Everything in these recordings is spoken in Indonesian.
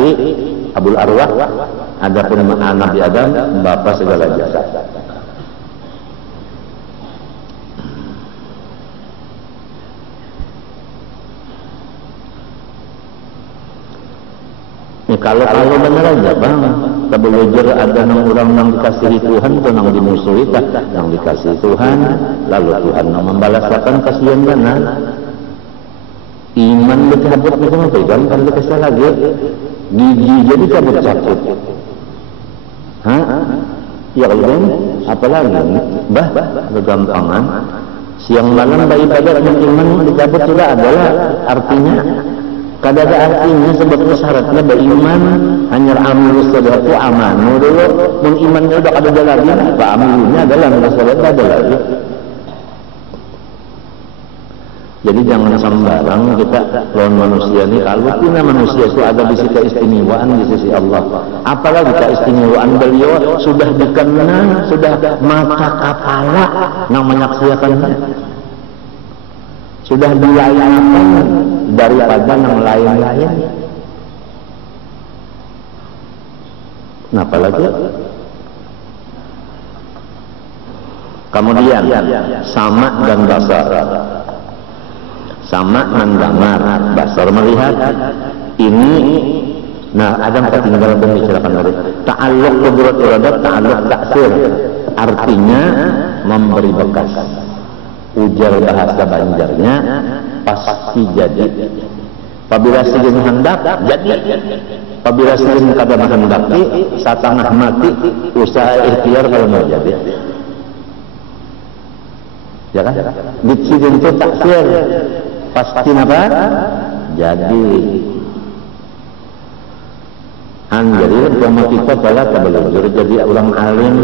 laki-laki Abul Arwah, adapun Nabi Adam bapak segala jasad. Ya, kalau bener aja bang, tabulujer ada nang orang nang dikasihi Tuhan atau nang dimusuhi tak, nang dikasihi Tuhan, lalu Tuhan nang membalaskan kasihan mana? Iman dicabut itu mah pegang kan dikasih lagi, gigi jadi cabut-cabut. Hah? Ya Allah, apalagi? Bah, kegampangan. Siang malam beribadah dan iman dicabut sudah adalah artinya. Kada ada artinya sebabnya syaratnya beriman hanya amilus sadaqatu amanu dulu mengimannya udah kada ada lagi apa amilnya adalah sadaqah ada lagi. Jadi jangan sembarang kita lawan manusia ini. Kalau punya manusia itu ada di sisi keistimewaan di sisi Allah, apalagi keistimewaan beliau sudah dikenal, sudah mata kepala yang menyaksikannya, sudah dilayani daripada yang lain-lain. Nah, apalagi kemudian sama dan basar. Sama mendengar, basar melihat. Ini nah Adam ketinggalan membicarakan dari ta'alluq qudrah iradat, ta'alluq taksir, artinya memberi bekas. Ujar bahasa Banjarnya pasti jadi. Apabila sigin hendak jadi, apabila sigin kada menghendaki satengah mati usaha ikhtiar kalau mau jadi. Ya kan? Sigin itu taksir pasti apa? Jadi. Jadi rumah kita pala kabelujur jadi orang alim.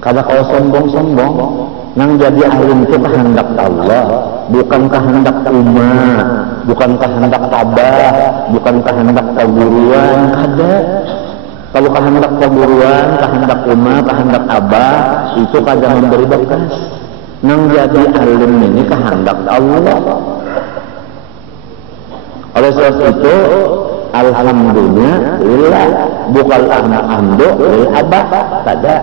Kada kau sombong-sombong. Nang jadi alim itu kehendak Allah, bukan kehendak umat, bukan kehendak tabah, bukan kehendak keguruan. Kada. Kalau kehendak keguruan, kehendak umat, kehendak abah itu kada memberi bekas. Nang jadi alim ini kehendak Allah. Oleh sebab itu, alhamdulillah, bukan alhamdu lil abah, kada.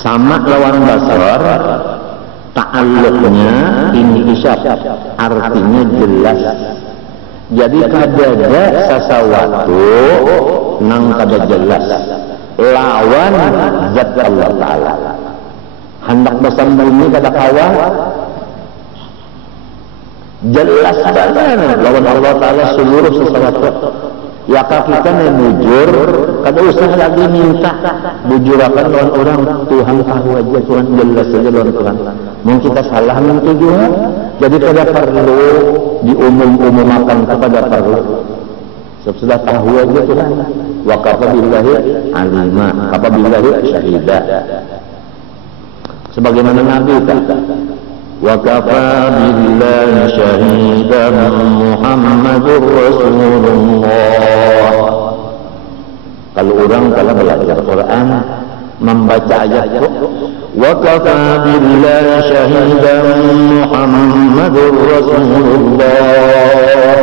Sama lawan basar, ta'alluqnya ini isyaf, artinya jelas. Jadi kadada sesuatu nang kada jelas lawan zat Allah Ta'ala. Hendak bersembunyi kada kawan, jelas banget lawan Allah Ta'ala seluruh sesuatu. Ya kita bujur, kada usah lagi minta bujurakan lawan orang. Tuhan tahu aja, Tuhan jelas saja lawan Tuhan. Mungkin kita salah mentujuan, jadi kada perlu diumum-umumkan, kepada perlu. Sudah tahu aja Tuhan. Wa kafa billahi alima, kafa billahi syahida. Sebagaimana Nabi kata, wa kafa billahi syahidan Muhammadur Rasulullah. Kalau orang kalau belajar Quran membaca ayat itu, wa kafa billahi syahidan Muhammadur Rasulullah,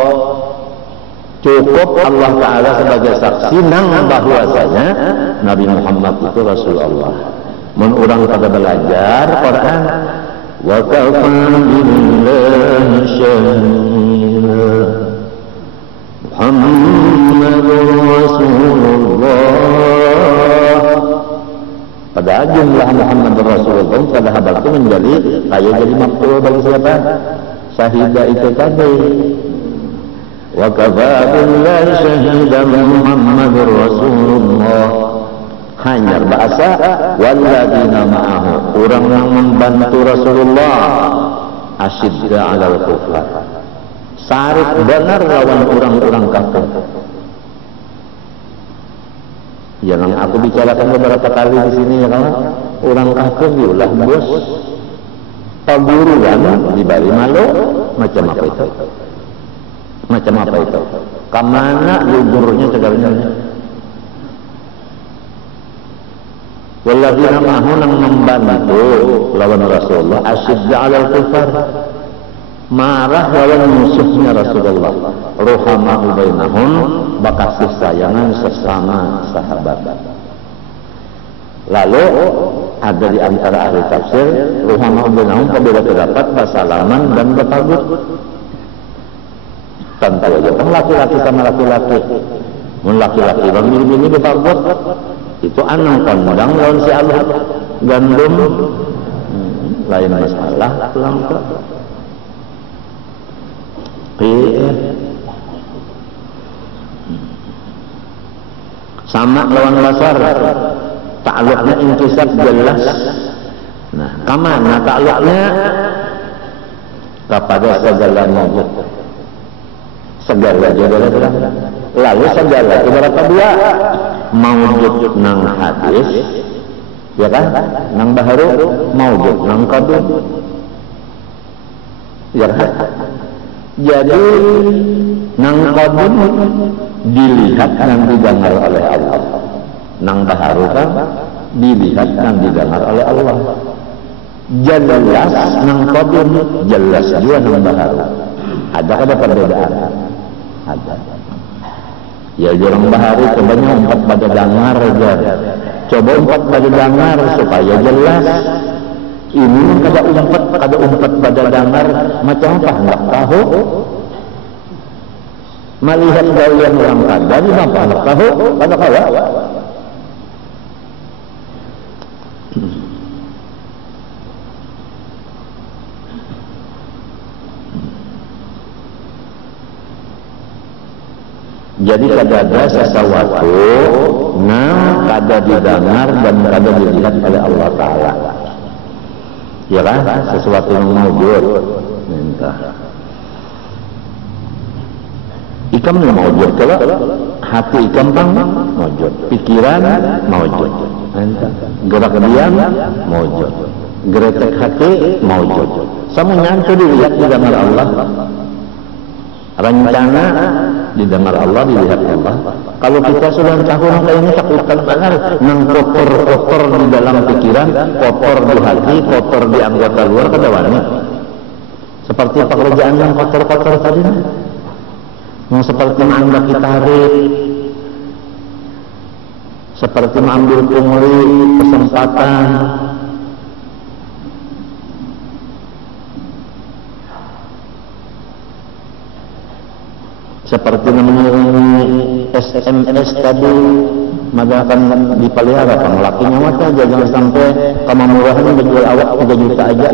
cukup Allah Ta'ala sebagai saksi nang bahwasanya Nabi Muhammad itu Rasulullah. Mun orang pada belajar Quran, wa kafa billahi syahidan Muhammadur Rasulullah, pada jumlah Muhammadur Rasulullah pada habal itu menjadi kayak jadi maf'ul bagi siapa? Syahidah itu tadi. Wa kafa billahi syahidan Muhammadur Rasulullah, hanya bahasa walladzina ma'ahu, orang yang membantu Rasulullah, asyidda 'alal kufar, sarif benar lawan orang-orang kafir. Yang aku bicarakan beberapa kali di sini ya kawan, orang kafir diulah bos, paguruan dibari malu, macam apa itu? Macam apa itu? Kamana gugurnya cegarnya? Walladzina ma'ahu nang membantu lawan Rasulullah asyidda 'alal kufar. Marah lawan musuhnya Rasulullah. Ruhama'u bainahum, bakasih sayangan sesama sahabat. Lalu ada di antara ahli tafsir ruhama'u bainahum berbeda pendapat basalaman dan bertabut. Tentu aja kan laki-laki sama laki-laki. Mun laki-laki bang bini bertabut itu anang kondang lawan si Allah gandum lain masalah langka. Sama lawan basar ta'alluqnya intisab jelas. Nah, kamana ta'alluqnya kepada segala mawjud. Segala jadala. Lalu segala ibarat dua mawjud nang hadis, ya kan? Nang baharu mawjud nang qadim. Ya kan? Jadi nang qadim dilihat dan didengar oleh Allah. Nang baharu kan dilihat dan didengar oleh Allah. Jelas nang qadim, jelas juga nang baharu. Ada perbedaan? Ada. Ya orang baharu cobanya umpat pada dengar aja. Coba umpat pada dengar supaya jelas. Ini kada umpat pada dengar macam apa enggak tahu. Melihat galian orang kada di apa enggak tahu pada kala. Jadi kada ada sesuatu yang kada didengar dan kada dilihat oleh Allah Ta'ala. Ya kan? Sesuatu yang mawjud. Ikam yang mawjud. Kalau hati ikam bang mawjud. Pikiran mawjud. Gerak diam mawjud. Geretek hati mawjud. Semuanya itu dilihat didengar Allah. Rencana didengar Allah, dilihat Allah. Kalau kita sudah tahu ini takutan benar, nang kotor di dalam pikiran, kotor di hati, kotor di anggota luar, kada wani. Seperti pekerjaan yang kotor-kotor tadi, yang seperti mengambil tarik, seperti mengambil pungli, kesempatan. Seperti namanya SMS tadi, maka akan dipelihara lakinya mata aja, jangan sampai kemamurahan menjual awak 3 juta aja.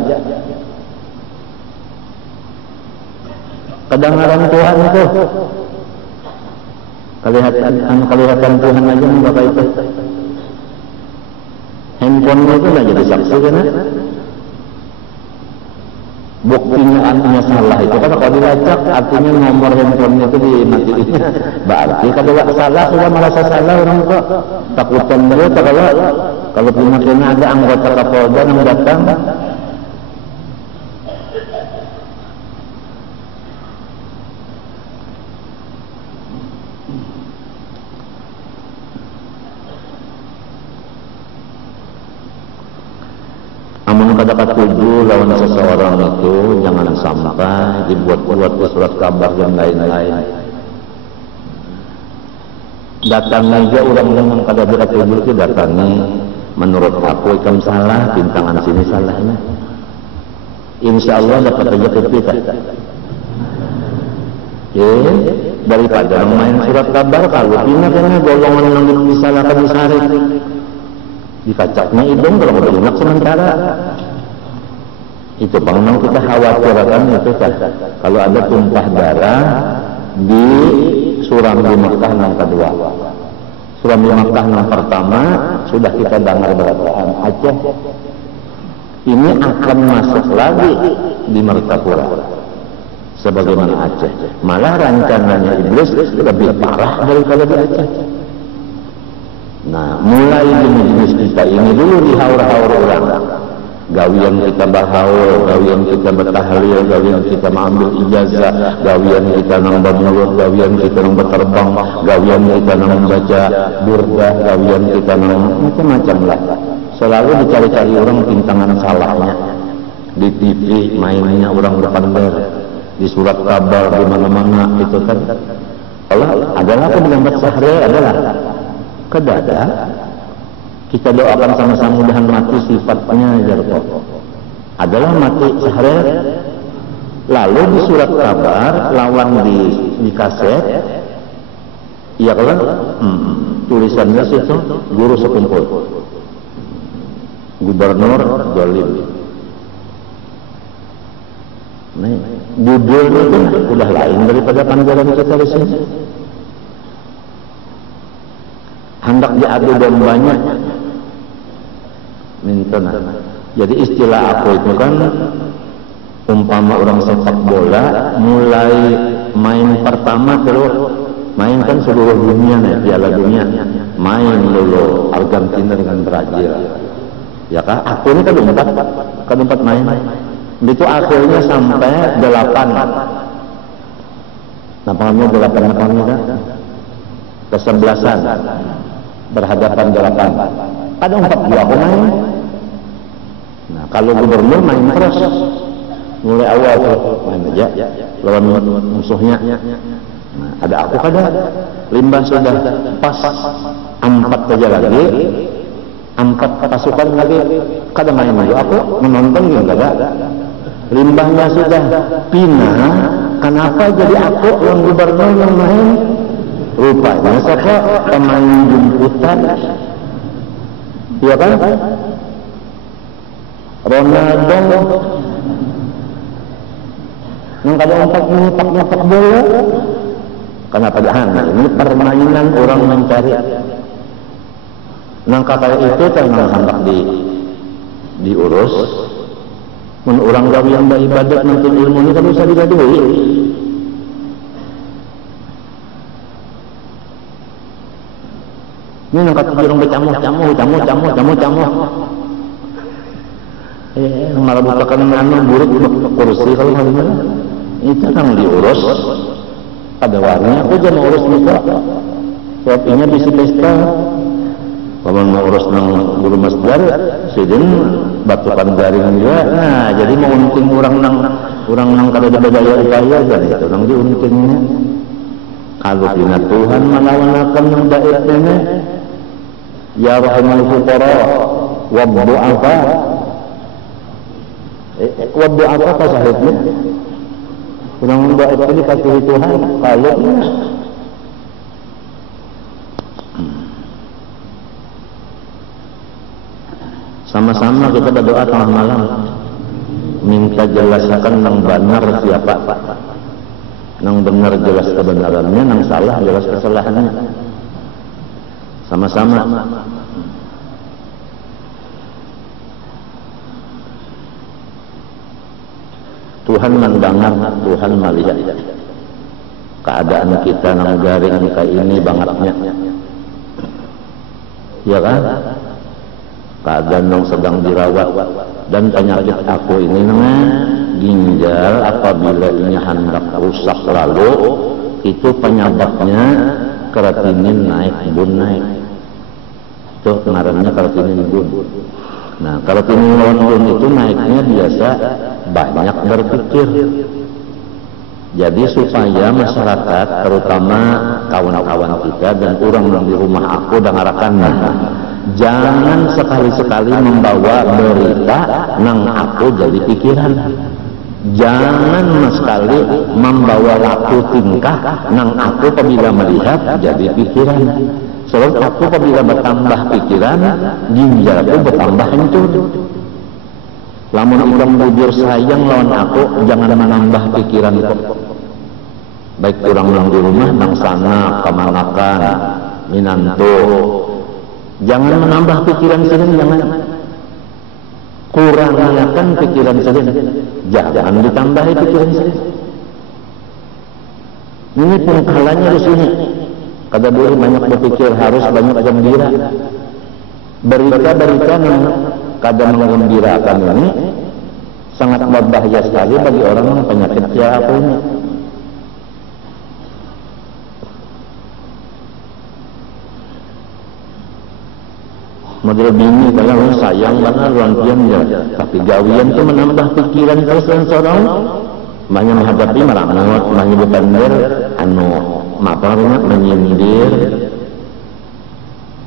Kedengaran Tuhan itu, kelihatan Tuhan aja enggak kayak itu. Handphone itu enggak jadi saksi kan? Buktinya anaknya salah itu kan kalau dilacak artinya nomor handphone itu dimatiin. Berarti kalau salah sudah merasa salah orang itu takutan mereka kalau dimatiin ada anggota Kapolda yang datang. Amun kada katuju lawan seseorang itu jangan sampai dibuat-buat surat kabar dan lain-lain. Datangi aja orang yang kada berkatuju itu datangi. Menurut aku ikam salah, bintangan sini salahnya. Insya Allah dapat aja kita. Daripada main surat kabar kalau pindah karena golongan yang disalahkan disari. Dikacaknya hidung kalau udah enak sementara. Itu memang kita khawatirkan itu kan. Kalau ada tumpah darah di suram di Makkah yang kedua, suram di Makkah yang pertama sudah kita dengar berataan Aceh. Ini akan masuk lagi di Martapura sebagaimana Aceh. Malah rencananya iblis lebih parah daripada di Aceh. Nah, mulai di majelis kita ini dulu dihaur-haur orang. gawian kita berhaul, gawian kita bertahlil, gawian kita mengambil ijazah, gawian kita nang bernuruh, gawian kita nang berterbang, gawian kita nang membaca burdah, gawian kita nang macam-macam lah. Selalu dicari-cari orang pintangan salahnya. Di TV mainnya orang berpandar, di surat kabar, di mana-mana itu kan. Allah adalah penyambat sahri, adalah kedada. Kita doakan sama-sama mudahan mati sifatnya jarko. Adalah mati sahri. Lalu di surat kabar, lawan di kaset, iya kan? Tulisannya situ guru sekumpul, gubernur Jolim. Nih, judulnya itu udah lain daripada panggilan kita di sini. Hendak diadu dombanya, minta. Jadi istilah aku itu kan, umpama orang sepak bola, mulai main pertama terus main kan seluruh dunia nih, Piala Dunia, main dulu Argentina dengan Brazil. Ya kan? Aku ini kan empat main. Itu akhirnya sampai 8. Nampaknya 8 nampaknya kesebelasan berhadapan 8. Ada 42 pemain. Nah, kalau gubernur main terus mulai awal main aja lawan musuhnya. Nah, ada aku kada limbah sudah pas 4 saja lagi. 4 pasukan lagi kada main lagi. Aku menonton juga kada. Limbahnya sudah pindah, kenapa jadi aku yang gubernur yang main? Rupanya siapa pemain jemputan, iya kan? Ronaldo yang kada empat nyepak bola. Kenapa jangan? Ini permainan orang mencari. Nang kata itu tenang hendak diurus. Mun orang gawian beribadat nanti ilmu ini kan bisa digadui. Ini nang kata orang bercamuh. Malah bukakan anu buruk kursi kalau hal itu kan diurus. Pada warnanya aku jangan urus nikah. Siapnya bisa pesta. Kalau mau urus nang guru masjid, sidin batukan jaring dia. Nah, jadi mau unting orang nang kada ada daya upaya jadi itu nang diuntingnya. Kalau dina Tuhan melawan yang daiknya, ya rahimul fuqara wa du'afa. Wa du'afa apa sahibnya? Orang daik ini kasih Tuhan kalau sama-sama kita berdoa tengah malam minta jelaskan nang benar siapa, nang benar jelas kebenarannya, nang salah jelas kesalahannya. Sama-sama. Tuhan mendengar, Tuhan melihat keadaan kita nang garing kayak ini bangetnya, ya kan? Keadaan yang sedang dirawat dan penyakit aku ini namanya ginjal. Apabila ini hendak rusak lalu itu penyebabnya kreatinin naik, bun naik. Itu ngarannya kreatinin bun. Nah, kreatinin bun itu naiknya biasa banyak berpikir. Jadi supaya masyarakat terutama kawan-kawan kita dan orang yang di rumah aku dengarkannya, jangan sekali-sekali membawa berita nang aku jadi pikiran. Jangan sekali membawa laku tingkah nang aku apabila melihat jadi pikiran. Sebab aku apabila bertambah pikiran, ginjalku bertambah hancur. Lamun orang bujur sayang lawan aku, jangan menambah pikiran itu. Baik orang di rumah, nang sana, kemanakan, minanto. Jangan menambah pikiran sendiri, jangan. Kurangkan pikiran sendiri, jangan ditambahi pikiran sendiri. Ini pengkalanya di sini. Kada boleh banyak berpikir, harus banyak gembira. Berita-berita kadang menggembirakan ini sangat berbahaya sekali bagi orang yang penyakit siapa ini. Model bini kalau sayang banget ruang ya, tapi gawian itu menambah pikiran terus dan seorang banyak menghadapi merangut, banyak berbandar, maparnya menyindir.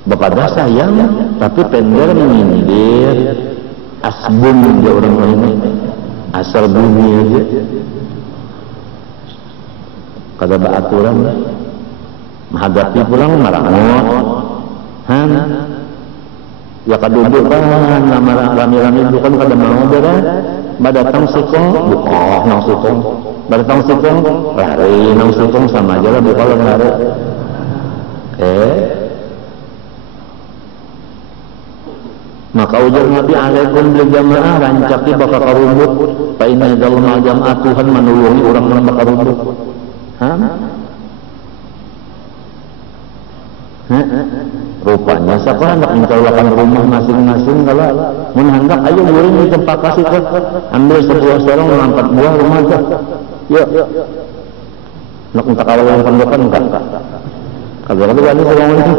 Bapak sayang, tapi pendek menyindir. Asbun dia orang lain, asal bumi aja. Kada beraturan, menghadapi pulang merangut, ya kaduduk kan, nama rami-rami bukan kada mau beres. Badatang sikong, bukoh nang sikong. Badatang sikong, lari nang sikong sama aja lah bukoh lang lari. Maka ujar Nabi alaikum bil jamaah rancaki bakal karubut. Fa inna dalam jamaah Tuhan menulungi orang yang bakal karubut. Rupanya siapa hendak mencolokkan rumah masing-masing kalau menghendak ayo guring di tempat kasih ke ambil sebuah sarung 4 buah rumah aja. Yuk. Nak minta kawal yang pendekan enggak? Kalau berani sarung ini.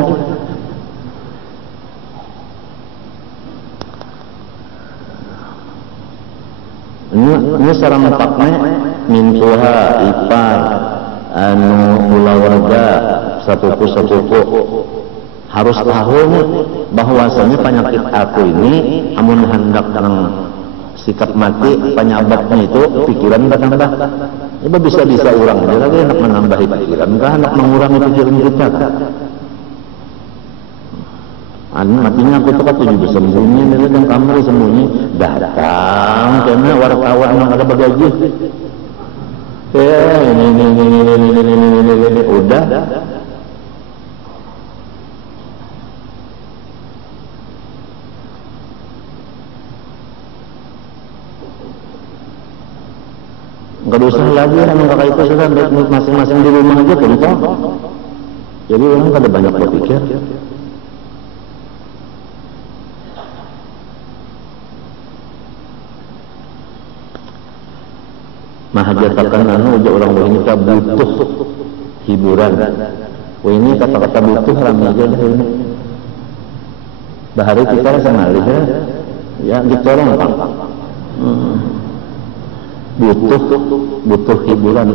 Ini secara mempaknya mintuha ipar ulah warga satuku harus tahu bahwasanya penyakit aku ini amun hendak sikap mati penyebabnya itu pikiran bertambah. Itu bisa orang aja lagi hendak menambah pikiran kah hendak mengurangi pikiran kita kah? Matinya aku tuh tujuh bersembunyi ini dan kamar sembunyi datang karena wartawan yang ada bagaji ini udah nggak usah lagi yang kakak itu sudah masing-masing di rumah aja contoh. Jadi orang kada banyak berpikir. Mahajatakan ujar orang ini kita butuh hiburan. Ini kata-kata butuh rame aja dah ini. Bahari kita rasa ngalih ya dicorong Pak. Butuh hiburan.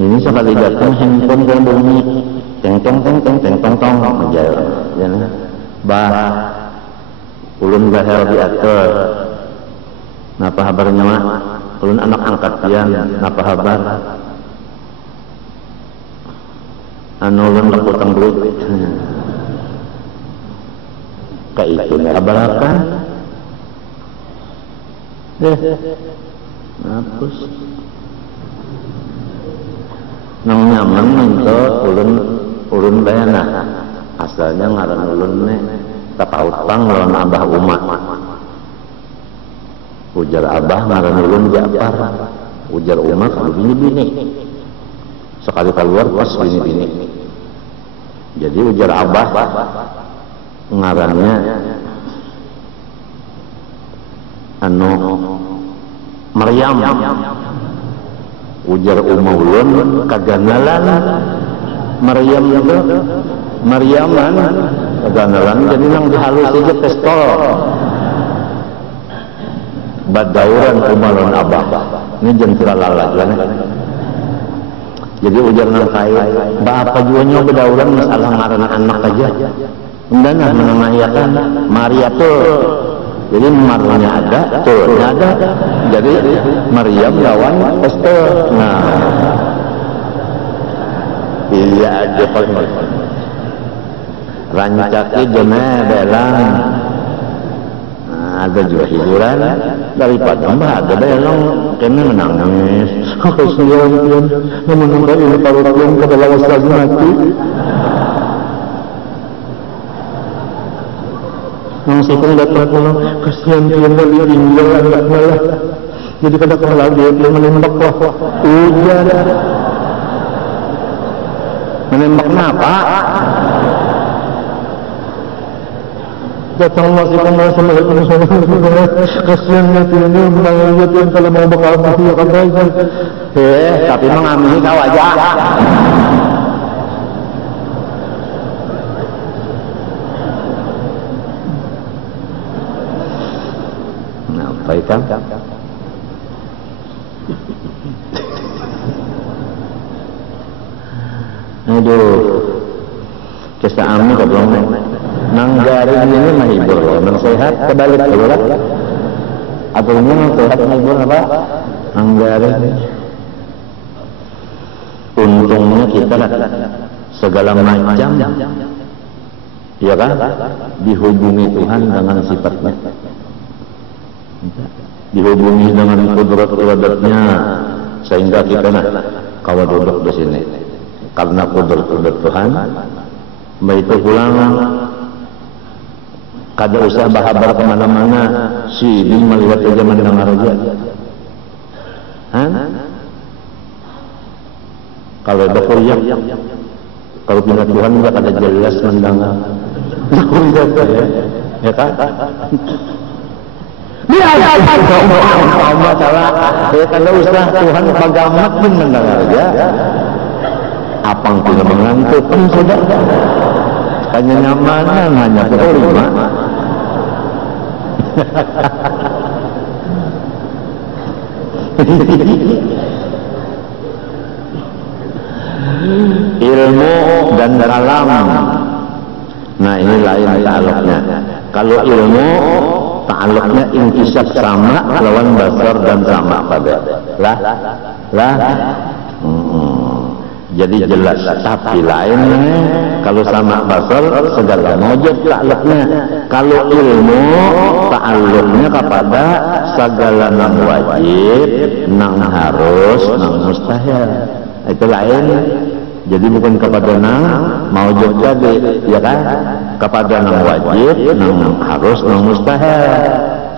Ini sekali datang handphone dan bunyi teng aja ya. Ulun bahar di aktor. Napa kabarnya mah? Ulun anak angkat pian, napa kabar? Ulun laku utang duit. Kayak itu kabar hapus. Nang nyaman minta ulun bayana. Asalnya ngaran ulun nih. Tapautang lawan abah umat. Ujar abah ngaran ulun Ja'far. Ujar umat bini-bini. Sekali keluar pas bini-bini. Jadi ujar abah ngarannya Maryam. Ujar ulun kaganalan Maryam itu Maryaman keganalan jadi nang dihalus aja pistol badauran kumalon abah ini jentera lalajan jadi ujar nang kaya apa juga nyo badauran masalah ngaran anak aja undana menamayakan Maria tuh jadi marnya ada turnya ada jadi Maryam lawan pistol nah iya aja paling rancaki jone belang ada juga hiburan daripada mbak ada belang kena menangis kasihan pian namun mbak ini parutan ke dalam ustaz mati nang sikung datang pulang kasihan pian dari tinggal anaknya lah jadi kada kalau dia menembak wah ujar menembak kenapa? Datang masih kemana sama kasihannya ini menangis yang kalau mau bakal mati akan baik. Tapi mengamini kau aja. Nah, baik kan? Aduh, kisah amin kau belum nang garing ini menghibur loh, nang sehat kebalik keluar. Aturannya nang sehat menghibur apa? Nang garing. Untungnya kita segala macam, ya kan, dihubungi Tuhan dengan sifatnya, dihubungi dengan kudrat-kudratnya, sehingga kita kalau duduk di sini karena kudrat Tuhan. Begitu pulang kada usah bahabar kemana-mana, si ini melihat aja mendengar aja. Kalau ada kuriak, kalau pindah Tuhan enggak ada jelas mendengar. Kuriak ya kan? Masalah, kada usah Tuhan bagamat pun mendengar aja. Apang tidak mengantuk pun sudah. Hanya nyamanan, hanya terima. Ilmu dan kalam. Nah ini lain ta'aluknya. Kalau ilmu ta'aluknya inkisab sama lawan basar dan sama pada lah. Jadi jelas, tapi lain kalau sama basar segala mujud ta'aluknya. Kalau ilmu ta'aluknya kepada segala nang wajib, nang harus, nang mustahil. Itu lain. Jadi bukan kepada nang mujud jadi, ya kan? Kepada nang wajib, nang harus, nang mustahil.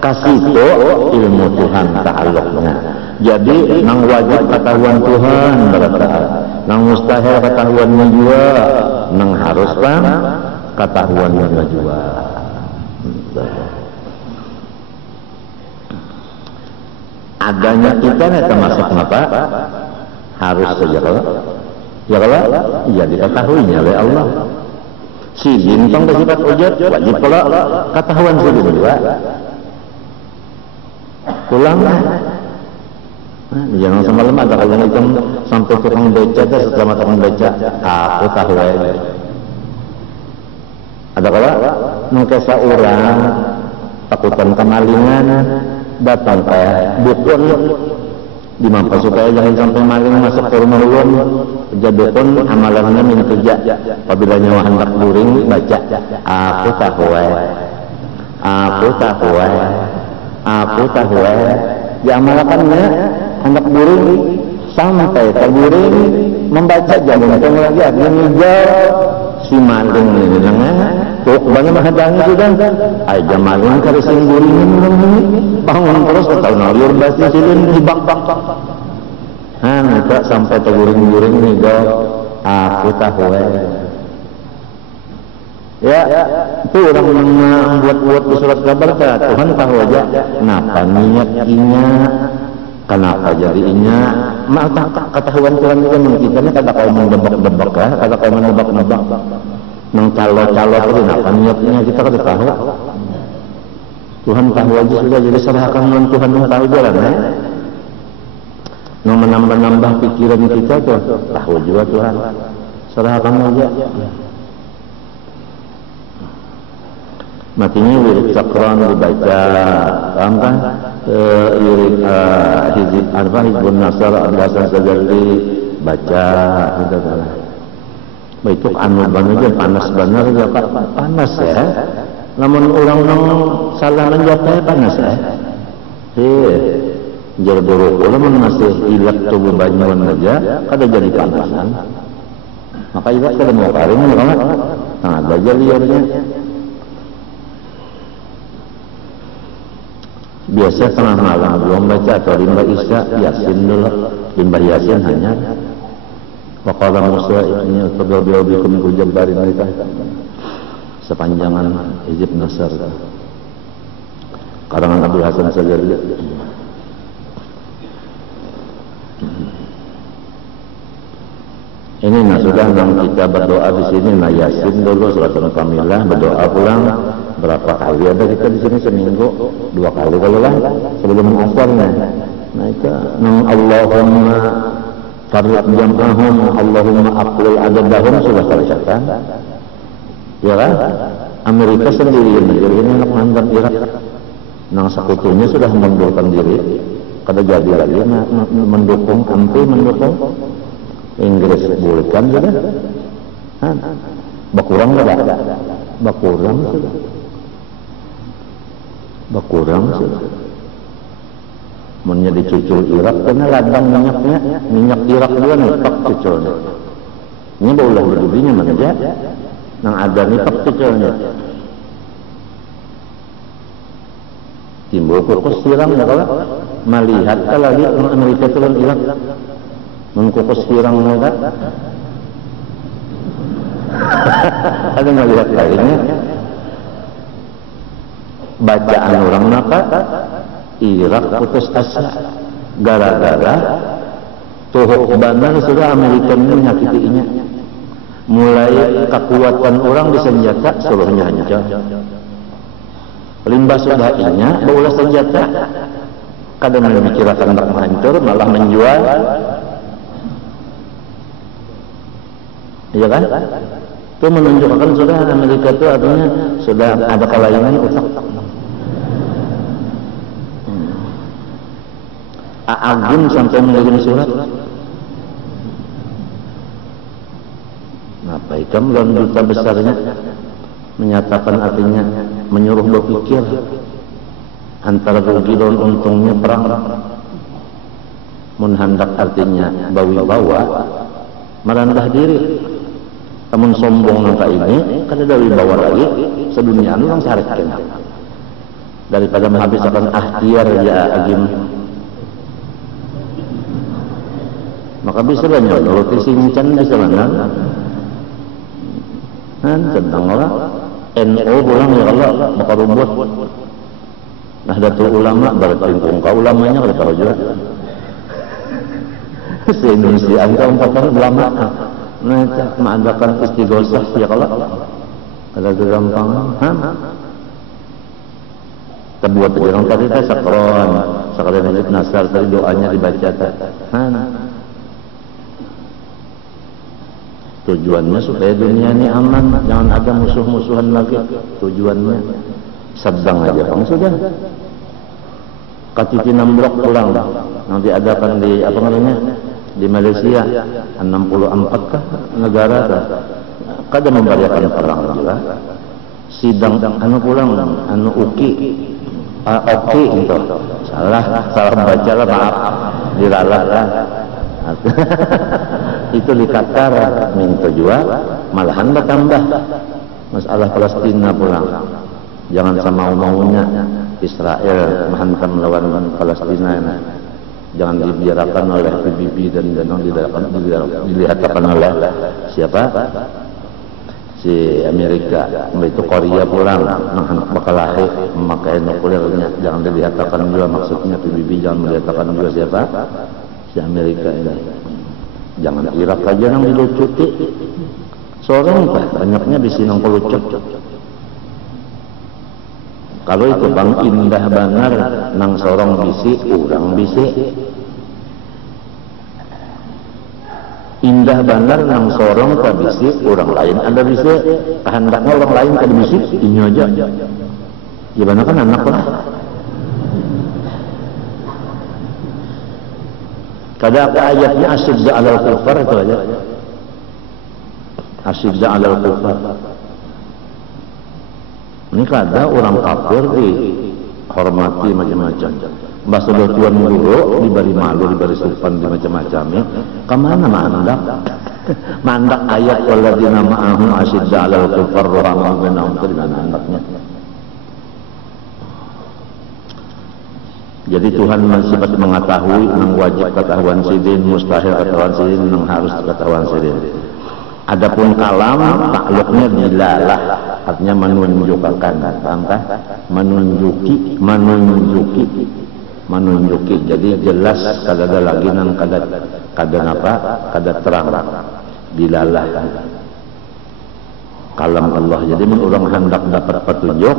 Kasih itu ilmu Tuhan ta'aluknya. Jadi nang wajib ketahuan Tuhan berkata, nang mustahil ketahuannya juga, nang harus kan ketahuannya juga. Adanya kita nih termasuk apa? Harus saja kalau, ya kalau, ya diketahuinya oleh Allah. Si bintang bersifat wujud wajib kalau ketahuan si juga. Pulanglah. Jangan semalam ada kalau itu sampai tukang beca dah, setelah tukang beca aku tahu aja. Ada kalau mengkesa orang takutan kemalingan datang kayak dukun dimampu supaya jangan sampai maling masuk ke rumah ulun. Jadi pun amalannya min kerja apabila nyawa hendak buring baca aku tahu aku tahu diamalkannya hendak buring sampai terburing membaca jangan lagi artinya hijau si maling ini tuh banyak menghadangnya sudah aja maling kalau sing buring bangun terus atau nalur basi silin dibak enggak sampai terburing-buring hijau aku tahu ya itu orang membuat surat kabar Tuhan tahu aja kenapa niatnya, kenapa jadinya. Maka ketahuan Tuhan itu kita kada kau mendebak-debak ya, kada kau menebak-nebak nang calo-calo itu kenapa niatnya kita kada tahu. Tuhan tahu aja sudah, jadi serahkan dengan Tuhan yang tahu jalan ya. Nang menambah-nambah pikiran kita tuh tahu juga Tuhan, serahkan aja. Matinya wirid sakran dibaca, paham kan? Wirid Hizbun Nasr Al-Hasan Sajalli baca, gitu kan? Itu anu banget panas benar ya Pak, panas ya. Namun orang-orang salah menjawabnya panas ya. Jadi buruk, namun masih ilat tubuh banyuan aja, kada jadi panasan. Maka ilat kada mau karing, kan? Nah, belajar liarnya. Biasa tengah malam belum baca atau limba isya yasin dulu, limba yasin hanya Faqala Musa ini tadabbiru bikum kujabbarin mereka sepanjangan Hizib Nasr karangan Abdul Hasan Sajali. Ini sudah kita berdoa di sini, Yasin dulu, surat Al-Kamilah, berdoa pulang berapa kali ada kita di sini seminggu 2 kali kalau lah sebelum asarnya. Nah itu Allahumma farriq jam'ahum, Allahumma aqlil adadahum sudah selesai. Ya kan? Amerika sendiri jadi ini anak mantan Irak. Nang sekutunya sudah mengundurkan diri, kada jadi lagi mendukung Inggris bukan sudah, bakurang sudah. Menjadi cucul Irak karena ladang minyak Irak juga nih pak cuculnya. Ini boleh berdudinya mana dia, nang ada nih pak cuculnya. Timbul kukus siram ya kalau melihat lagi orang Amerika turun Irak. Mengkukus pirang mereka ada melihat lainnya bacaan orang apa Irak putus asa gara-gara tuhuk bandar sudah Amerika menyakitinya, mulai kekuatan orang di senjata seluruhnya hancur, limbah sudah inya baulah senjata kadang memikirkan tak hancur malah menjual. Iya kan? Itu menunjukkan sudah Amerika itu artinya sudah ada kelainan otak. Agim sampai mengirim surat. Apa itu dalam duta besarnya menyatakan artinya menyuruh berpikir antara rugi dan untungnya perang. Menhandak artinya bawi-bawa merendah diri. Namun sombong nangka ini kada dari bawah lagi sedunia orang sarekin daripada menghabiskan ahtiar ya agim. Maka bisa banyak roti sincan bisa mana tentang orang NU pulang ya Allah maka rumput Nahdlatul Ulama bertingkung ka ulamanya kada tahu juga se-Indonesia angka 4 ulama. Nah, mengadakan istighosah ya kalau ada gampang, terbuat orang tadi teh sakron, sekalian Hizib Nasr tadi doanya dibaca teh. Tujuannya supaya dunia ini aman, jangan ada musuh-musuhan lagi. Tujuannya sedang aja bang sudah. Katipi 6 blok pulang, nanti adakan di apa namanya? Di Malaysia 64 kah negara kah kada membayarkan perang juga sidang anu pulang anu uki itu salah baca lah maaf diralat lah itu di Qatar minta juga malahan bertambah masalah Palestina pulang jangan sama maunya Israel menghantam melawan Palestina ini. Jangan dibiarkan oleh PBB dan dilihatkan oleh siapa? Si Amerika. Itu Korea pulang bakal lahir memakai nuklirnya. Jangan dilihatkan juga maksudnya PBB, jangan melihatkan juga siapa? Si Amerika ini. Jangan Irak aja yang dilucuti. Seorang banyaknya di sini yang pelucut. Kalau itu bang indah banget nang sorong bisi, urang bisi. Indah banget nang sorong ka bisi, urang lain ada bisi. Hendaknya orang lain ka bisi, ini aja. Gimana kan anak lah. Kada apa ayatnya asyidda alal kufar itu aja. Asyidda alal kufar. Ini kada orang kafir dihormati macam-macam. Bahasa Tuhan dulu diberi malu, diberi sopan, di macam-macamnya. Kemana mandak? Mandak ayat walladzina ma'ahum asyidda 'alal kufar rahamau bainahum, itu di mana mandaknya? Jadi Tuhan sifat mengetahui, nang wajib ketahuan sidin, mustahil ketahuan sidin, nang harus ketahuan sidin. Adapun kalam takluknya dilalah, artinya menunjukkan, paham kah? Menunjuki. Jadi jelas kada ada lagi nang kada terang. Dilalah. Kalam Allah. Jadi orang hendak dapat petunjuk,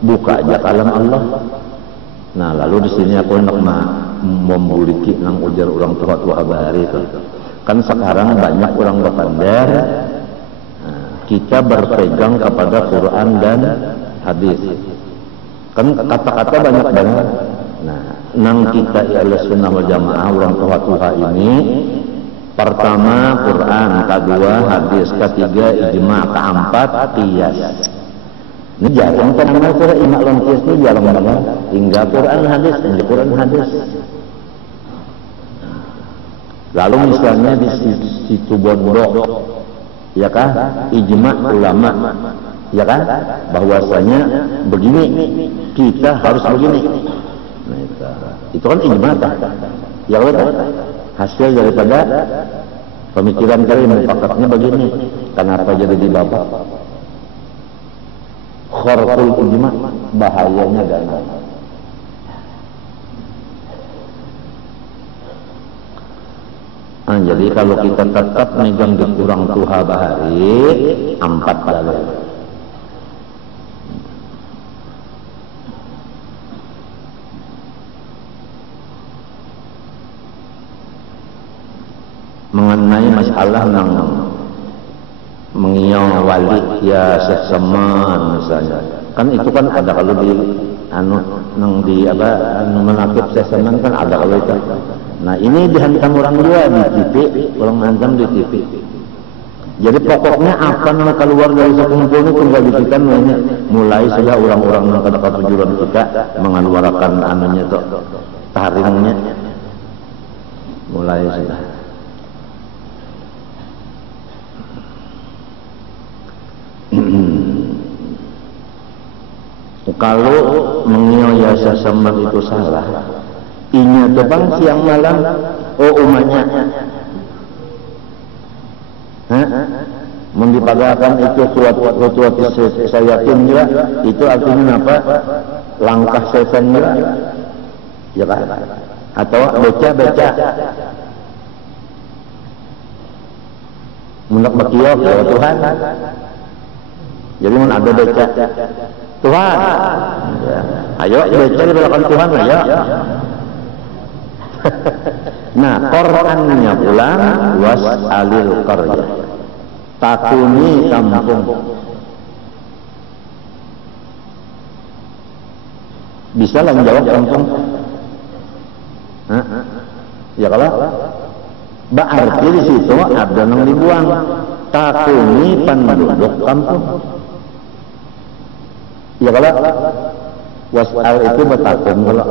buka aja kalam Allah. Nah, lalu di sini aku hendak membuliki nang ujar orang tua bahari itu. Kan sekarang banyak orang berpandar, kita berpegang kepada Quran dan hadis. Kan kata-kata banyak banget. Nah, nang kita Ahlussunnah wal Jamaah orang tua ini, pertama Quran, kedua hadis, ketiga ijma, keempat qiyas. Ini jarang pernah surah ijma lan qiyas ini jarang banget. Hingga Quran hadis. Lalu misalnya di situ Bondo, ya kan, ijma ulama, ya kan, bahwasanya begini, kita harus begini. Nah, itu kan ijma, ya kan, hasil daripada pemikiran kalian mufakatnya begini. Kenapa jadi di bawah? Kharqul ijma, bahayanya gana. Jadi kalau kita tetap megang di kurang tuha bahari 4 dalil. Mengenai masalah nang mengiang wali ya seseman misalnya, kan itu kan ada kalau di nang di menakib seseman kan ada kalau itu. Nah, ini dihantam orang juga di TV, orang hantam di TV. Jadi pokoknya apa yang keluar dari sekumpul itu tinggal dikitan mulai sudah orang-orang yang kata tujuan kita mengeluarkan anunya tuh taringnya, mulai sudah. Kalau mengiaya seseman itu salah, inya tebang siang malam, umatnya mendipagakan itu suatu sayatin juga, itu artinya apa? Langkah setan juga, ya kan? Atau beca mendak berkiok ya Tuhan. Jadi mun ada beca Tuhan, ayo beca di belakang Tuhan ayo. Nah, Qur'annya pulang was'alil qaryah, takuni kampung. Bisa lah menjawab kampung? Ya kalau berarti di situ ada yang dibuang. Takuni penduduk kampung. Ya kalau was'al itu bertakun kalau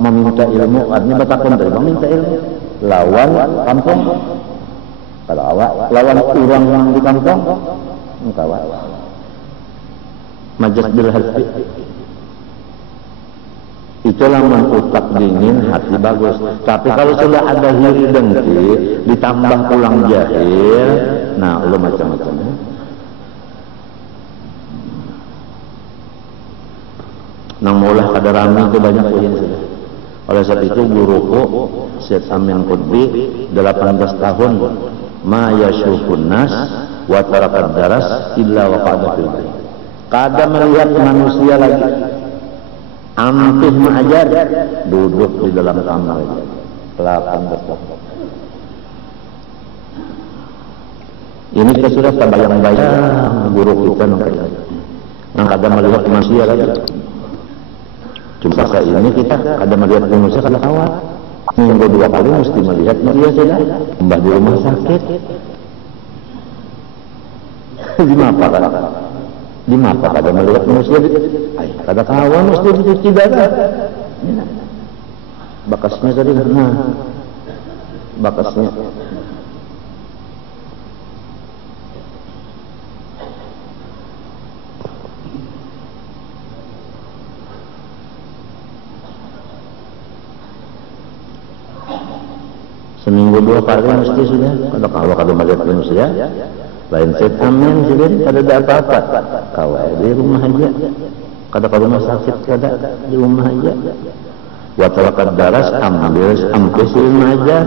meminta ilmu artinya bertakun dari meminta ilmu lawan kampung. Kalau awak lawan orang yang di kampung engkau majas bil hati, itulah mengutak dingin hati bagus. Tapi kalau sudah ada hiri dengki ditambah pulang jahil, nah lu macam-macam. Nang maulah kada rami itu banyak poin sudah. Oleh sebab itu guruku Syekh Amin Qutbi 18 tahun ma yashufun nas wa tarakad daras illa wa qada fil bayt. Kada melihat manusia lagi. Ampih mengajar duduk di dalam kamar aja. 18 tahun. Ini kita sudah terbayang-bayang guru kita nang kada melihat manusia lagi. Cuma saat ini kita ada melihat manusia kada kawat. Minggu 2 kali mesti melihat dia sudah mbah di rumah sakit. Di mapa kada melihat manusia. Kada kawan mesti dicuci darah. Bakasnya tadi bakasnya. dua paling mesti sudah. Kalau kalau melihat manusia, lain set amin sudah. Kada ada apa-apa. Kau di rumah aja. Kada kalau rumah sakit kada di rumah aja. Watalakat daras ambil di rumah aja.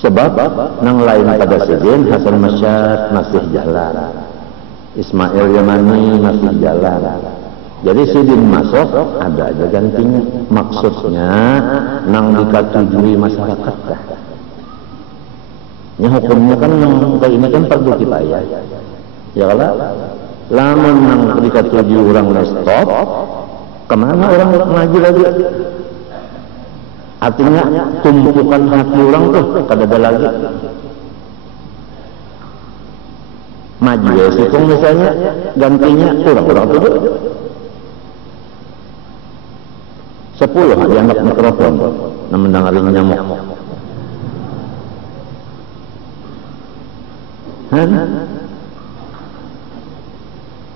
Sebab nang lain pada sidin Hasan Masyad masih jalan. Ismail Yamani masih jalan. Jadi sidin masuk ada aja gantinya. Maksudnya nang dikatujui masyarakat dah. Ya hukumnya kan nang kayak ini kan perlu kifayah. Ya kalau lamun nang dikatujui orang stop, kemana orang ngaji lagi? Artinya tumpukan hati orang tuh kada ada lagi. Majelis itu misalnya gantinya orang tuh 10 dianggap mikrofon yang mendengarin nyamuk.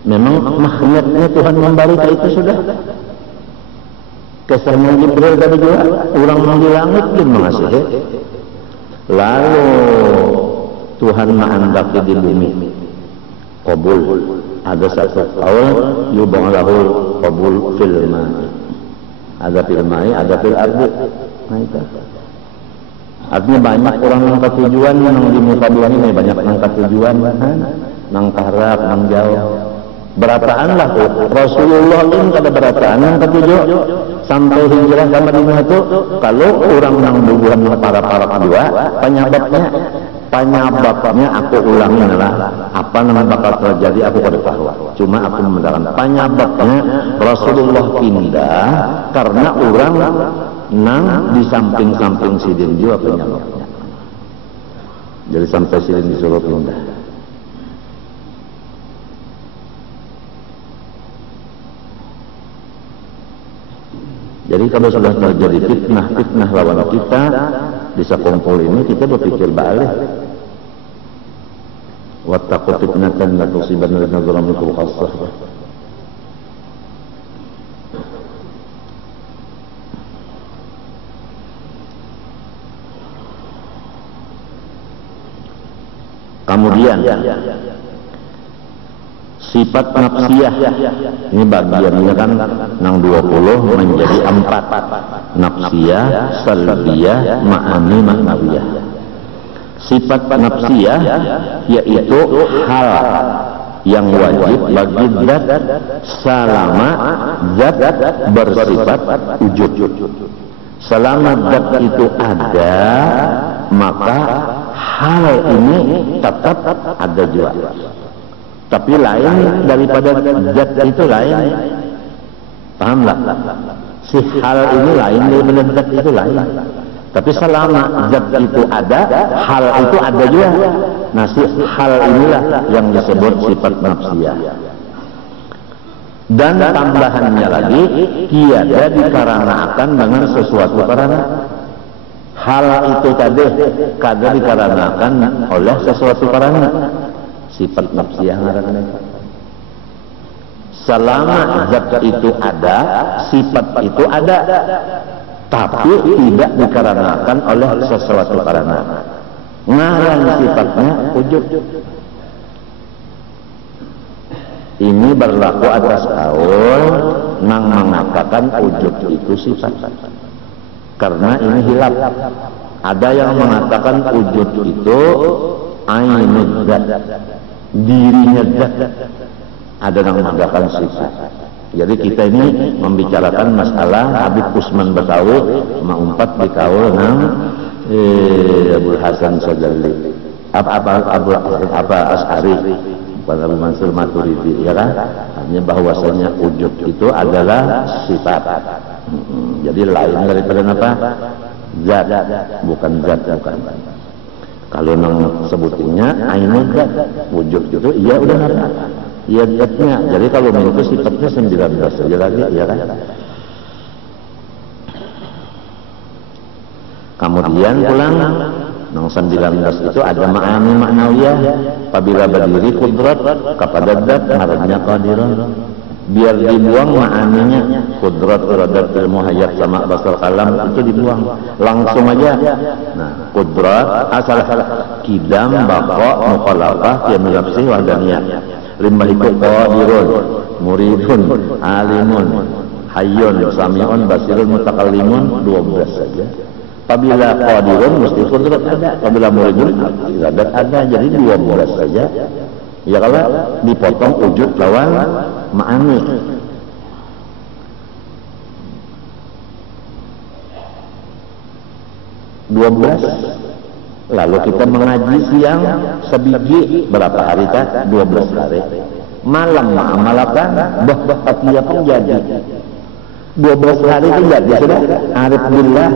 Memang makhluknya Tuhan memberi itu sudah. Kesannya Jibril tadi juga orang di langit pun mengasihi. Lalu Tuhan menghendaki di bumi qabul. Ada satu qaul yubang lahul qabul fil ma'i. Ada fil ma'i, ada fil ardi. Nah itu. Artinya banyak orang yang ketujuan yang di muka bumi ini banyak yang ketujuan, nang karak, nang jauh. Berataan lah Rasulullah ini kada berataan yang ketujuh sampai hijrah ke Madinah itu kalau orang yang bubuhan para kedua penyebabnya aku ulangi adalah apa namanya bakal terjadi aku pada tahu cuma aku membedakan penyebabnya Rasulullah pindah karena orang nang di samping sidin juga penyebabnya jadi sampai sidin disuruh pindah. Jadi kalau sudah terjadi fitnah lawan kita di sekumpul ini kita berpikir balik. Wattaqu fitnatan la tusibanna alladziina zalamu minkum khassah. Kemudian sifat nafsiyah ini bagiannya kan nang 20 menjadi 4 nafsiyah, salbiyah, ma'ani, ma'nawiyah. Sifat nafsiyah yaitu hal yang wajib bagi zat selama zat bersifat wujud. Selama zat itu ada maka hal ini tetap ada juga. Tapi lain daripada zat itu lain. Pahamlah? Si hal ini lain daripada zat itu lain. Tapi selama zat itu ada, hal itu ada juga. Nah, si hal inilah yang disebut sifat nafsiyah. Dan tambahannya lagi, tiada dikarenakan dengan sesuatu karena. Hal itu tadi kada dikarenakan oleh sesuatu karena. Sifat nafsiyah ngaranna. Selama zat itu ada, sifat itu ada, tapi tidak dikarenakan oleh sesuatu karena. Ngaran sifatnya wujud. Ini berlaku atas kaul nang mengatakan wujud itu sifat. Karena ini hilaf. Ada yang mengatakan wujud itu ainul zat, dirinya zat. Ada yang mengatakan sifat. Jadi kita ini membicarakan masalah Habib Usman Betawi mengumpat di kaul nang Abdul Hasan Sadali apa Asy'ari pada Abu Mansur Maturidi, ya kan? Artinya bahwasanya wujud itu adalah sifat. Jadi lain daripada apa? Zat, bukan zat, bukan. Kalau nang sebutinnya ainul zat, wujud itu iya udah ada. Iya zatnya. Jadi kalau itu sifatnya 19 saja lagi, ya kan? Kemudian pulang nang 19 itu ada ma'ani ma'nawiyah. Apabila berdiri kudrat kepada zat ngarannya qadirun. biar dibuang ma'aninya, kudrat, iradat, ilmu, hayat, sama, basar, kalam, itu dibuang langsung aja. Nah, kudrat asal kidam, baqa, mukhalafah, qiyamul nafsi, wahdaniyah. Limbah itu qadirun, muridun, alimun, hayyun, sami'un, basirun, mutakallimun, 12 saja. Apabila qadirun mesti kudrat ada, apabila muridun iradat ada, jadi 12 saja. Ya kalau dipotong wujud lawan ma'ani. Lalu kita mengaji siang sebiji, berapa hari tak? 12 hari. Malam ma'amalakan bahwa pun jadi 12 hari itu jadi sudah arif billah.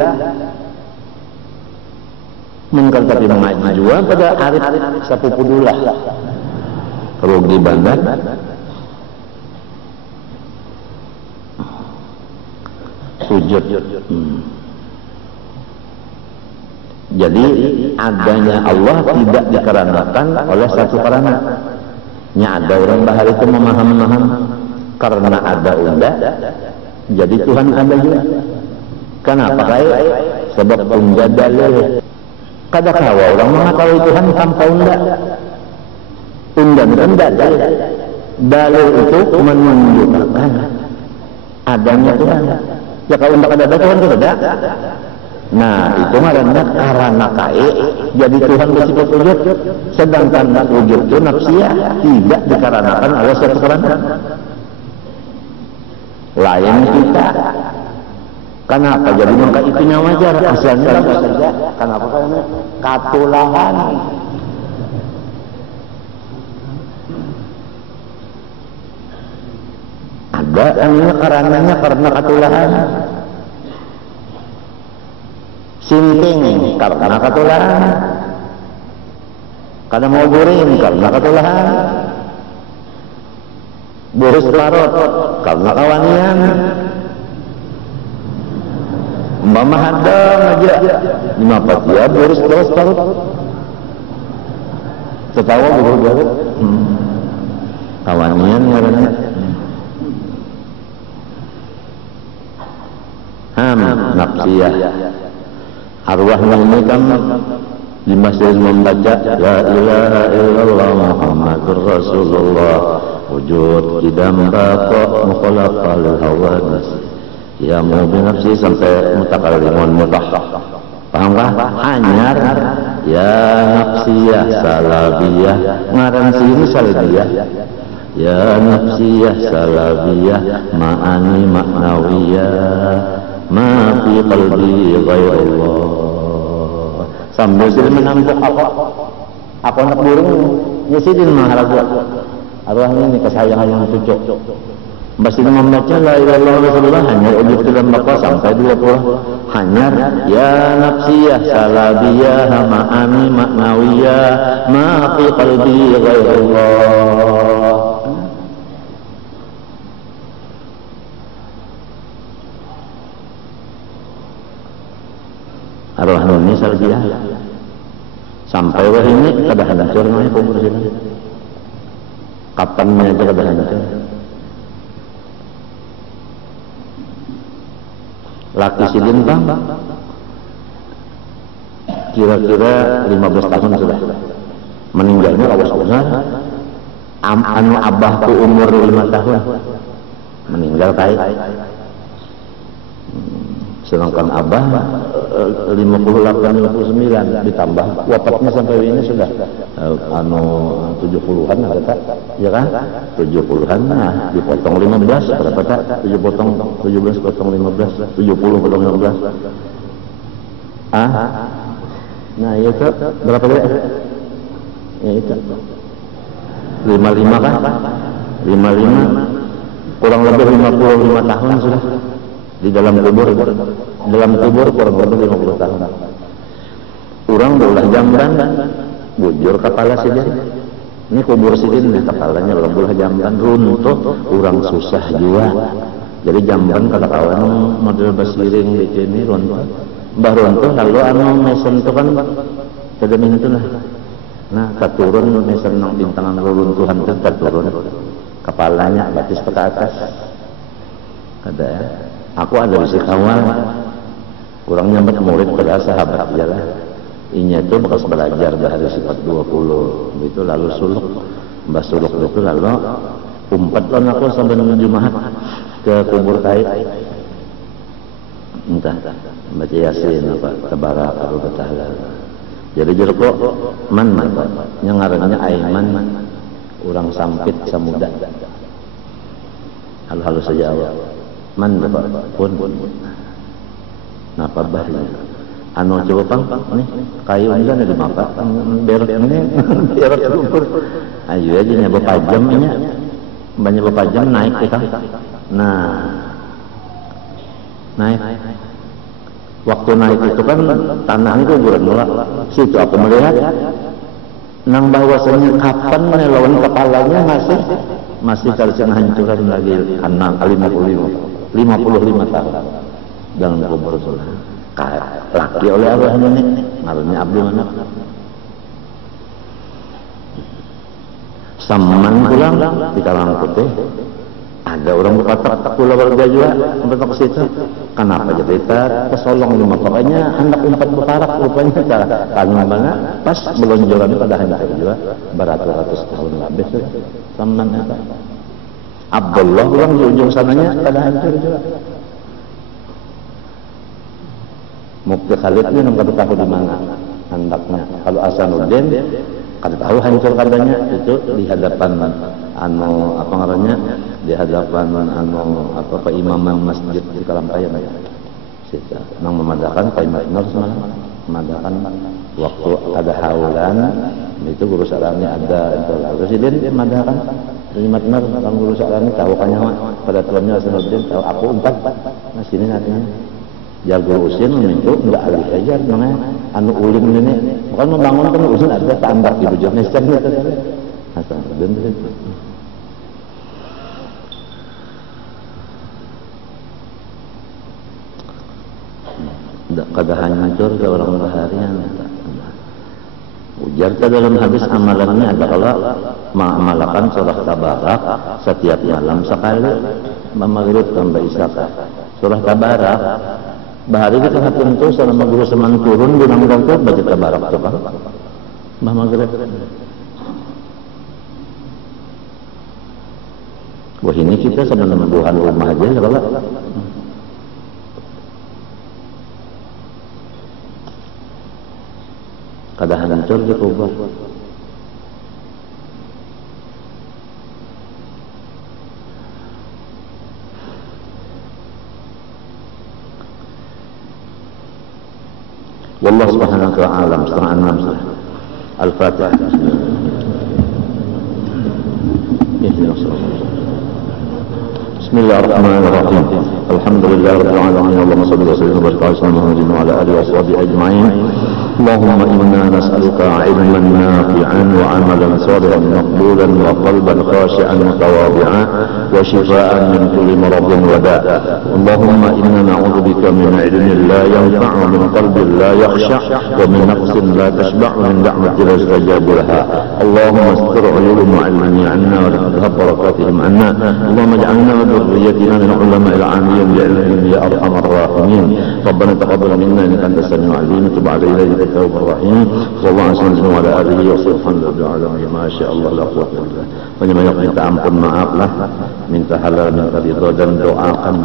Mungkin tapi mengaji juga pada arif sapupudulah rugi banget. Sujud. Jadi adanya Allah tidak dikarenakan oleh satu karena. Nya ada orang bahar itu memaham-memaham karena ada unda, jadi Tuhan ada juga. Kenapa kayak? Sebab unda dalil. Kadang-kadang orang mengetahui Tuhan tanpa unda. Unda dalil. Dalil itu menunjukkan adanya Tuhan. Ya kalau unda ada Tuhan itu ada. Nah itu karena kae jadi Tuhan bersifat wujud, sedangkan wujud itu nafsiyah, tidak dikarenakan oleh satu karena lain kita. Kenapa? Jadi maka itunya wajar, asalnya apa saja. Kenapa? Karena katulahan. Ada yang karenanya karena katulahan. Sinting karena katulahan, karena mau guring karena katulahan, boros parot karena kawanian, mama hadang aja, lima patia boros parot, setawa boros kawanian karena nafsiyah. Arwah ini kan di masjid membaca La ilaha illallah Muhammadur Rasulullah wujud kidam baqa mukhalafal hawadis ya mu'min nafsi sampai mutakallimun mutah. Paham kah? Hanyar ya nafsiyah salabiyah ngaran sini salabiyah ya nafsiyah salabiyah ma'ani maknawiyah ma fi qalbi ghairullah. Sambil sini menampuk apa anak burung nyesidin maharaja arwah ini kesayangan yang cucuk masih membaca la ilaha illallah Rasulullah hanya ujub dalam baqa sampai 20 hanyar ya nafsiyah salabiyah ma'ani maknawiyah ma fi qalbi ghairullah. Arwah ini salbiah sampai wah ini kada hancur namanya kubur sini. Kapannya aja kada hancur. Laki sidin bang kira-kira 15 tahun sudah meninggalnya awas besar. Anu abahku umur 5 tahun meninggal kait. Sedangkan abah 58-59 ditambah wafatnya sampai ini sudah 70-an kata, ya kan? 70-an nah dipotong 15 berapa tak? 7 potong 17 potong 15 70 potong 15. Nah itu berapa dia? Ya itu 55 kan? 55 kurang lebih 55 tahun sudah di dalam kubur kurang lebih 50 tahun. Orang berulah jamban bujur kepala sidin ini kubur sidin di kepalanya orang berulah jamban runtuh orang susah juga jadi jamban kata kawan model basiring di sini runtuh mbah runtuh lalu anu mesen itu kan tedemin itu nah keturun mesen nang bintangan runtuhan itu keturun kepalanya batis ke atas. Ada ya. Aku ada di Sikawal, kurang nyampe murid pada sahabat aja lah. Inya itu bekas belajar dari sifat 20 itu lalu suluk, mbah suluk itu lalu umpat lah aku sampai Jumat ke kubur kai. Entah baca Yasin apa tabarak atau betahla. Jadi jeruk man yang ngarannya Aiman, orang sampit samuda. Hal-hal saja awal. Man pun. Napa bahnya? Anu coba pang nih kayu aja nih di mapa berak ini berak kubur. Ayo aja nya bepajam nya. Banyak bepajam naik kita. Nah. Naik. Waktu naik itu kan tanahnya kuburan mula. Situ aku melihat nang bahwasanya kapan lawan kepalanya masih terkena hancuran lagi 55 tahun dalam kubur sulah. Laki oleh Allah ini ngarannya Abdul Manaf. Saman pulang di Kalang Putih. Ada orang berkata pula warga juga untuk ke situ. Kenapa jadi kesolong lima pokoknya hendak umpat berparak rupanya cara kangen banget pas belonjoran pada hendak juga beratus-ratus tahun lebih teman apa Abdullah orang di ujung sananya pada hancur juga. Mukti Khalid ini nggak tahu di mana hendaknya. Kalau Hasanuddin kada tahu hancur kadanya itu di hadapan anu apa ngarannya di hadapan anu apa peimaman masjid di Kalampayan ya. Sita nang memadakan Pak Nur semalam memadakan waktu ada haulan itu guru sarani ada itu presiden memadakan Pak Nur orang guru sarani tahu kanyawa pada tuannya Hasanuddin tahu aku empat nah sini artinya jago usin itu enggak alih aja namanya anu uling ini bukan membangun kan usin ada tambak di bujurnya secara itu Hasanuddin itu kada hancur ke orang baharian ujar ke dalam hadis amalannya adalah mengamalkan surah Tabarak setiap malam sekali maghrib sampai isya surah Tabarak bahari kita tentu selama guru seman turun gunang itu baca Tabarak tu kan bah maghrib wah ini kita sebenarnya bukan rumah aja kalau kada hancur di kubur. Wallahu subhanahu wa ta'ala setengah 6 Al-Fatihah. Bismillahirrahmanirrahim. Alhamdulillahirabbil alamin. Allahumma shalli wa sallim wa barik ala Muhammadin wa ala alihi wa sahbihi ajma'in. اللهم إنا نسألك علما نافعا وعملا صالحا مقبولا وقلبا خاشعا متواضعا وشفاء من كل مرض وداء. اللهم إنا نعوذ بك من علم لا ينفع ومن قلب لا يخشع ومن نفس لا تشبع ومن دعوة لا يستجاب لها. اللهم استر عيوب المعلمين عنا وتذهب بركاتهم عنا. اللهم اجعلنا وذريتنا من علماء العاملين بعلمهم يا أرحم الراحمين. ربنا تقبل منا إنك أنت السميع العليم وتب علينا التواب الرحيم. صلى الله عليه وسلم وعلى آله وصحبه وسلم. ما شاء الله لا قوة إلا بالله. Banyak minta ampun, maaf lah, minta halal, minta ridho dan doakan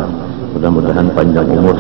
mudah-mudahan panjang umur.